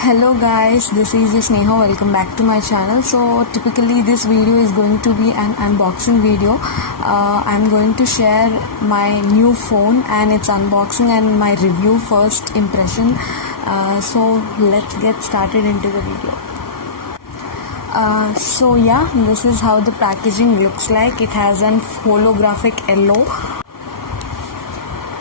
Hello guys, this is Sneha. Welcome back to my channel. So typically this video is going to be an unboxing video. I'm going to share my new phone and its unboxing and my review first impression. So let's get started into the video. So yeah, this is how the packaging looks like. It has an holographic yellow.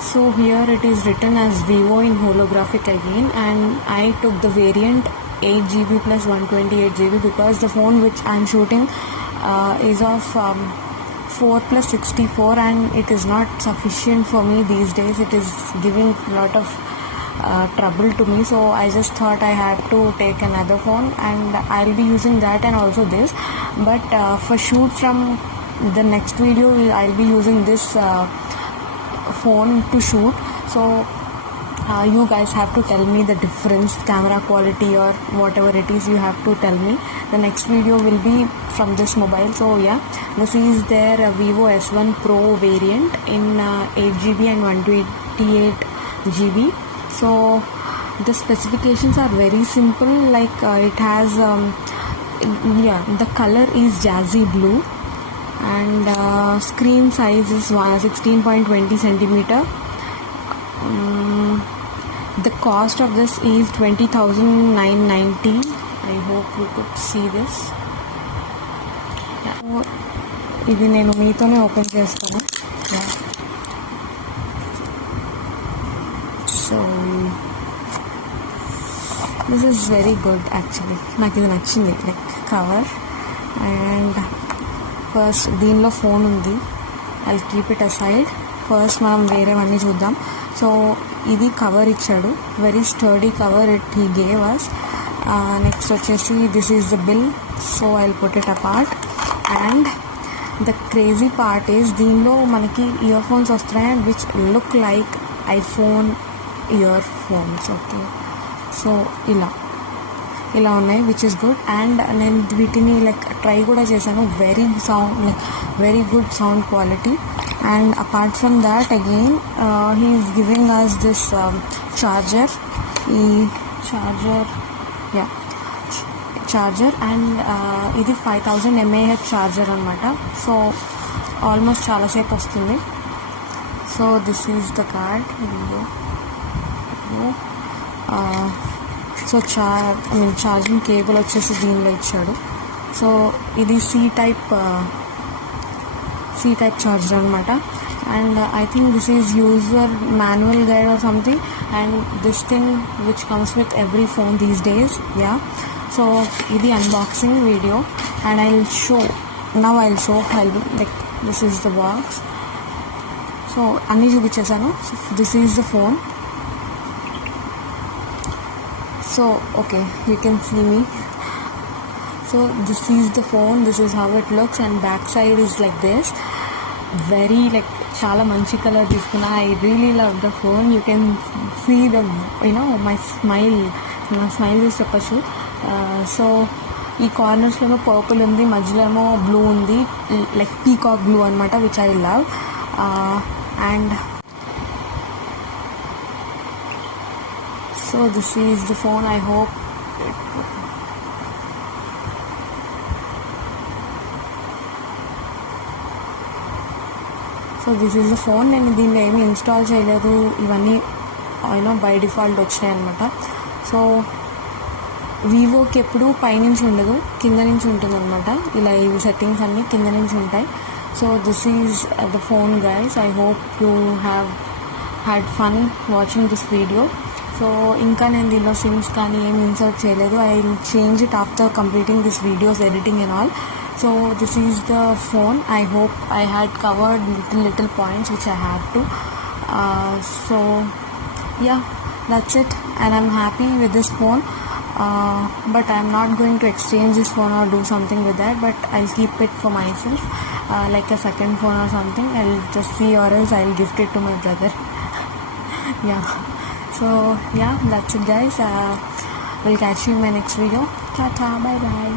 So here it is written as Vivo in holographic again, and I took the variant 8GB plus 128GB because the phone which I am shooting is of 4 plus 64 and it is not sufficient for me these days. It is giving a lot of trouble to me, so I just thought I had to take another phone, and I'll be using that and also this, but for shoot from the next video I'll be using this phone to shoot. So you guys have to tell me the difference, camera quality or whatever it is, you have to tell me. The next video will be from this mobile. So yeah, this is their Vivo S1 Pro variant in 8GB and 128GB. So the specifications are very simple, like it has the color is jazzy blue, and screen size is 16.20 centimeter. The cost of this is 20,990. I hope you could see this. ఇది నేను మీతోనే ఓపెన్ చేస్తాను. So this is very good actually. నాకు ఇది నచ్చింది, like cover. And first దీనిలో phone ఉంది. I'll keep it aside. First మనం వేరేవన్నీ చూద్దాం. సో ఇది కవర్ ఇచ్చాడు, very sturdy cover it he gave us. Next వచ్చేసి this is the bill. So I'll put it apart. And the crazy part is దీనిలో మనకి ఇయర్ ఫోన్స్ వస్తున్నాయి which look like iPhone earphones. Okay, so ఇలా ఉన్నాయి, which is good. And నేను వీటిని like try కూడా చేశాను. Very good sound quality. And apart from that again he is giving us this charger. ఈ charger and ఇది 5000 mAh charger అనమాట. So almost చాలాసేపు వస్తుంది. So this is the card. So charging cable వచ్చేసి దీనిలో ఇచ్చాడు. సో ఇది సి టైప్ ఛార్జర్ అనమాట. And I think this is user manual guide or something, and this thing which comes with every phone these days. Yeah, so ఇది unboxing video and I will show like this is the box. So అన్నీ చూపించేసాను. This is the phone. So okay, you can see me. So this is the phone, this is how it looks, and back side is like this. Very like chala manchi color తీసుకున్నా. I really love the phone. You can see the my smile. నా స్మైల్ చూసి చెప్పచ్చు. సో ఈ కార్నర్స్లో పర్పుల్ ఉంది, మధ్యలో ఏమో బ్లూ ఉంది, లైక్ పీకాక్ బ్లూ అనమాట, which I love. And so this is the phone. I hope so this is the phone. నేను దీనిలో ఏమి ఇన్స్టాల్ చేయలేదు, ఇవన్నీ బై డిఫాల్ట్ వచ్చినాయి అనమాట. సో వివోకి ఎప్పుడు పైనుంచి ఉండదు, కింద నుంచి ఉంటుంది అనమాట. ఇలా ఈ సెట్టింగ్స్ అన్నీ కింద నుంచి ఉంటాయి. So this is the phone guys. I hope you have had fun watching this video. So ఇంకా నేను దీనిలో సిమ్స్ కానీ ఏమి ఇన్సర్ట్ చేయలేదు. I will change it after completing this videos editing and all. So this is the phone. I hope I had covered little points which I had to. So yeah, that's it, and I'm happy with this phone. But I'm not going to exchange this phone or do something with that, but I'll keep it for myself, like a second phone or something. I'll just see, or else I'll gift it to my brother. Yeah. So yeah, that's it guys. We'll catch you in my next video. Ta-ta, bye bye.